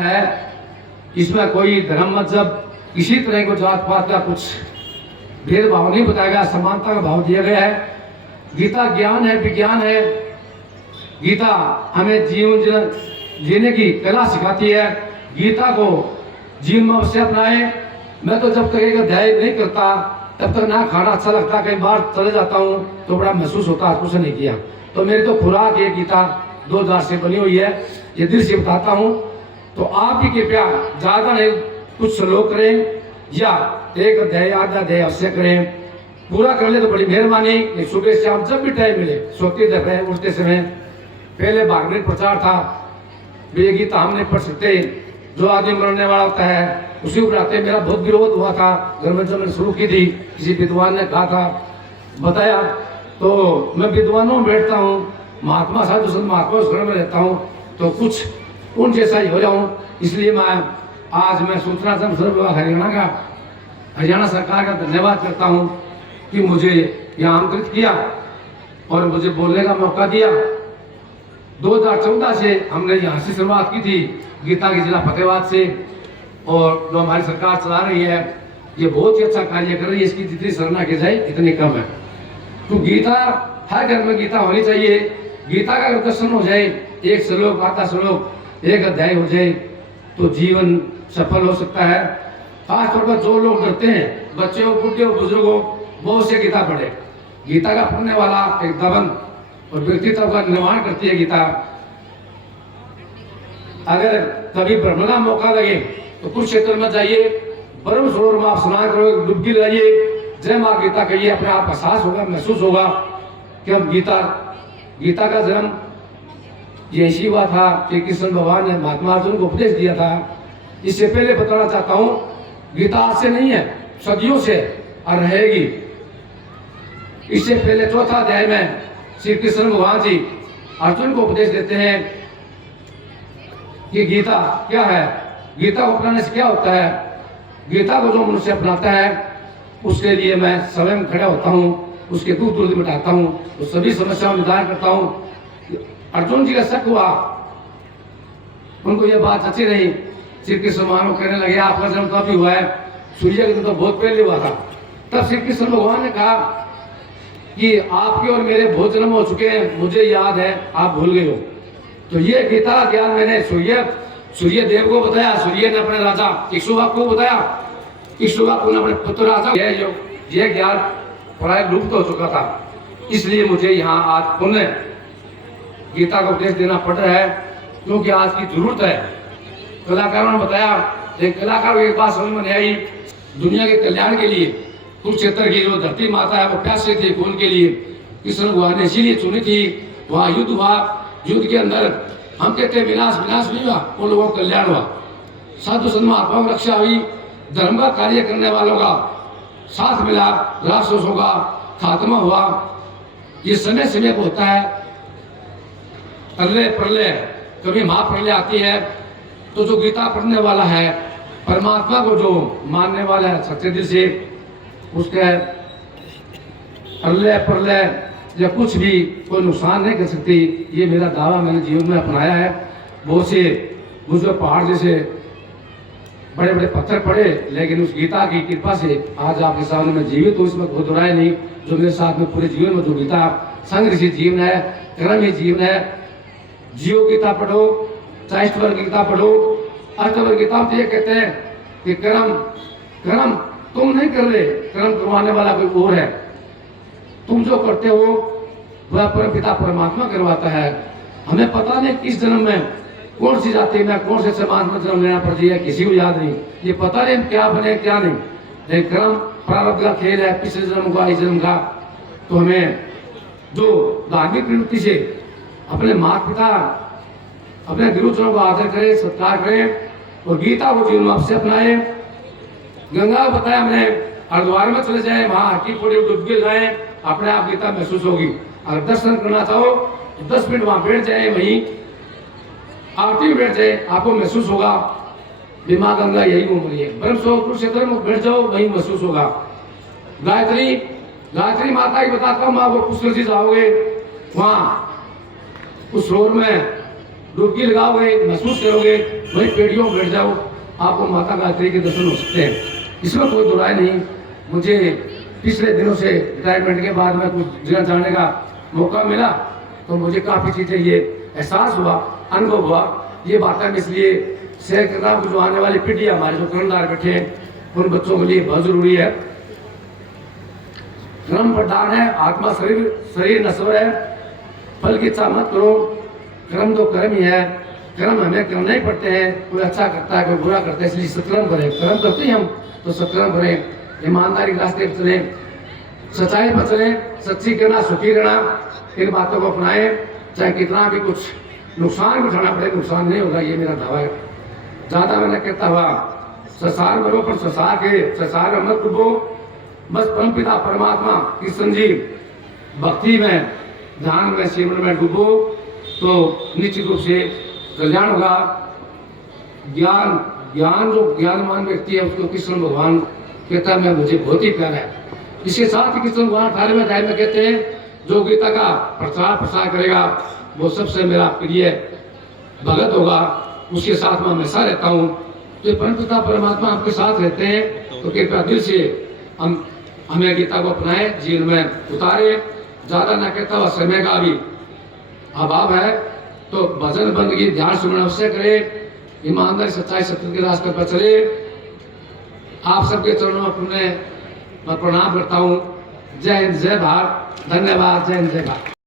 है, इसमें कोई धर्म मजहब किसी तरह को जात पात का कुछ भेदभाव नहीं बताया गया, समानता का भाव दिया गया है। गीता ज्ञान है, विज्ञान है। गीता हमें जीवन जीने की कला सिखाती है। गीता को जीवन में अवश्य अपनाएं। मैं तो जब तक एक अध्याय नहीं करता तब तक ना खाना अच्छा लगता, कई बार चले जाता हूँ तो बड़ा महसूस होता है कुछ नहीं किया। तो मेरी तो खुराक ये गीता 2000 से बनी हुई है, ये दिल से बताता हूँ। तो आप भी कृपया ज्यादा नहीं कुछ श्लोक करें या एक अध्याय आधा अध्याय अवश्य करें, पूरा कर ले तो बड़ी मेहरबानी। सुबह शाम जब भी टाइम मिले, सोते दोपहर उठते समय, पहले भाग में प्रचार था, ये गीता हमने पढ़ सकते। जो आदमी मरने वाला होता है उसी ऊपर आते। मेरा बहुत विरोध हुआ था घर में जब मैंने शुरू की थी, किसी विद्वान ने कहा था, बताया, तो मैं विद्वानों में बैठता हूँ, महात्मा साधु संत महात्मा शरण में रहता हूँ, तो कुछ उन जैसा ही हो जाऊँ। इसलिए मैं सूचना विभाग हरियाणा सरकार का धन्यवाद करता हूँ कि मुझे यहाँ आमंत्रित किया और मुझे बोलने का मौका दिया। 2014 से हमने यहाँ से शुरुआत की थी गीता की जिला फतेहाबाद से, और जो हमारी सरकार चला रही है ये बहुत ही अच्छा कार्य कर रही है। इसकी जितनी सराहना की जाए इतनी कम है। तो गीता हर घर में गीता होनी चाहिए। गीता का अगर दर्शन हो जाए, एक श्लोक आधा श्लोक एक अध्याय हो जाए तो जीवन सफल हो सकता है। खासतौर पर जो लोग डरते हैं, बच्चे हो, बुढ़े हो, बुजुर्ग हो, वो से गीता पढ़े। गीता का पढ़ने वाला एक दबंग और व्यक्तित्व का निर्माण करती है गीता। अगर कभी ब्रह्म का मौका लगे तो कुरुक्षेत्र में जाइए, ब्रह्म सरोवर में आप स्नान करो, डुबकी लगाइए, जय माँ गीता कहिए, अपने आप एहसास होगा, महसूस होगा कि हम गीता का जन्म ये ऐसी हुआ था कि कृष्ण भगवान ने महात्मा अर्जुन को उपदेश दिया था। इससे पहले बताना चाहता हूँ, गीता आज से नहीं है, सदियों से और रहेगी। इससे पहले चौथा अध्याय में श्री कृष्ण भगवान जी अर्जुन को उपदेश देते हैं कि गीता क्या है, गीता को अपनाने से क्या होता है। गीता को जो मनुष्य अपनाता है उसके लिए मैं स्वयं खड़ा होता हूँ, उसके दुख दर्द मिटाता हूँ, तो सभी समस्याओं का निदान करता हूँ। अर्जुन जी का शक हुआ, उनको यह बात अच्छी नहीं। श्री कृष्ण भगवान कहने लगे आपका जन्म कब हुआ है, सूर्य का तो बहुत पहले हुआ था। तब श्री कृष्ण भगवान ने कहा कि आपके और मेरे बहुत जन्म हो चुके हैं, मुझे याद है, आप भूल गए हो। तो ये गीता ज्ञान मैंने सूर्य देव को बताया, सूर्य ने अपने राजा इक्ष्वाकु को बताया, इक्ष्वाकु ने अपने पुत्र राजा, यह ज्ञान प्राय लुप्त हो चुका था। इसलिए मुझे यहाँ आज पुनः गीता का उपदेश देना पड़ रहा है, क्योंकि आज की जरूरत है। कलाकारों ने बताया, एक कलाकार को एक बात समझ में नहीं आई, दुनिया के कल्याण के लिए कुरुक्षेत्र की जो धरती माता है वो प्यासे थी खून के लिए, कृष्ण भगवान ने इसीलिए चुनी थी। वहाँ युद्ध हुआ, युद्ध के अंदर हम कहते हैं विनाश नहीं हुआ, उन लोगों का कल्याण हुआ। साधु संत महात्माओं की रक्षा हुई, धर्म का कार्य करने वालों का साथ मिला, राक्षसों का खात्मा हुआ। ये समय समय को होता है, प्रलय कभी महाप्रलय आती है, तो जो गीता पढ़ने वाला है, परमात्मा को जो मानने वाला है सच्चे दिल से, उसके प्रलय या कुछ भी कोई नुकसान नहीं कर सकती। ये मेरा दावा मैंने जीवन में अपनाया है। बहुत से मुझे पहाड़ जैसे बड़े बड़े पत्थर पड़े, लेकिन उस गीता की कृपा से आज आपके सामने में जीवित हूँ, इसमें कोई दुराय नहीं। जो मेरे साथ में पूरे जीवन में जो गीता संग्रह से जीवन है, कर्म ही जीवन है। जियो गीता पढ़ो, चाहे अष्टवर गीता पढ़ो। अष्टवर गीता तो ये कहते हैं कि कर्म तुम नहीं कर रहे, कर्म करवाने वाला कोई और है। तुम जो करते हो वह परम पिता परमात्मा करवाता है। हमें पता नहीं किस जन्म में कौन सी जाति में कौन से समाज में जन्म लेना पड़ती है, किसी को याद नहीं। ये पता नहीं क्या बने क्या नहीं, लेकिन कर्म प्रारब्ध का खेल है, पिछले जन्म का इस जन्म का। तो हमें जो धार्मिक प्रवृत्ति से अपने माता पिता अपने गुरुजनों का आदर करें, सत्कार करें और गीता को जीवन में आपसे अपनाए। गंगा को बताया हमने, हरिद्वार में चले जाए, वहां हर की पौड़ी डुबकी जाए, अपने आप गीता महसूस होगी। अगर दर्शन करना चाहो तो 10 मिनट वहां बैठ जाए, वहीं आरती में बैठ जाए, आपको महसूस होगा बीमा गंगा यही घूम रही है। ब्रह्म सरोवर कुरुक्षेत्र में बैठ जाओ, वहीं महसूस होगा। गायत्री माता की बताता हूँ, आपको पुष्कर जी जाओगे, वहां उस सरोवर में डुबकी लगाओगे, महसूस करोगे, वही पेड़ियों में बैठ जाओ, आपको माता गायत्री के दर्शन हो सकते हैं। इसमें कोई दुराय नहीं। मुझे पिछले दिनों से रिटायरमेंट के बाद में कुछ जगह जाने का मौका मिला, तो मुझे काफ़ी चीज़ें ये एहसास हुआ, अनुभव हुआ। ये बातें मैं इसलिए शेयर कर रहा हूँ, जो आने वाली पीढ़ी हमारे जो कर्णधार बैठे हैं, उन बच्चों के लिए बहुत जरूरी है। कर्म प्रधान है, आत्मा शरीर नश्वर है, फल की इच्छा मत करो, कर्म तो कर्म ही है, कर्म हमें करना ही पड़ते हैं। कोई अच्छा करता है, कोई बुरा करता है, इसलिए सत्कर्म करें। कर्म करते ही हम तो सत्कर्म करें, ईमानदारी के रास्ते पर चलें, सच्चाई पर चलें, सच्ची कहना, सुखी रहना, इन बातों को अपनाएं। चाहे कितना भी कुछ नुकसान भी उठाना पड़े, नुकसान नहीं होगा, ये मेरा दावा है। ज़्यादा मैंने कहता हुआ संसार में पर संसार में मत डूबो, बस परमपिता परमात्मा कृष्ण जी भक्ति में, ध्यान में, सिमरन में डूबो, तो निश्चित रूप से कल्याण होगा। ज्ञान जो ज्ञानवान व्यक्ति है, उसको कृष्ण भगवान कहता है, मैं मुझे बहुत ही प्यारा है। इसके साथ ही कृष्ण भगवान 18वें अध्याय में कहते हैं, जो गीता का प्रचार करेगा, वो सबसे मेरा प्रिय भगत होगा, उसके साथ मैं हमेशा रहता हूँ। तो परमपिता परमात्मा आपके साथ रहते हैं, तो कृपया दिल से हमें गीता को अपनाए, जीवन में उतारे। ज़्यादा ना कहता हुआ समय का भी अभाव है, तो भजन बंदगी ध्यान सुमन अवश्य करे, ईमानदारी सच्चाई सत्य के रास्ते पर चले। आप सबके चरणों में मैं प्रणाम करता हूँ। जय हिंद, जय भारत, धन्यवाद। जय हिंद, जय भारत।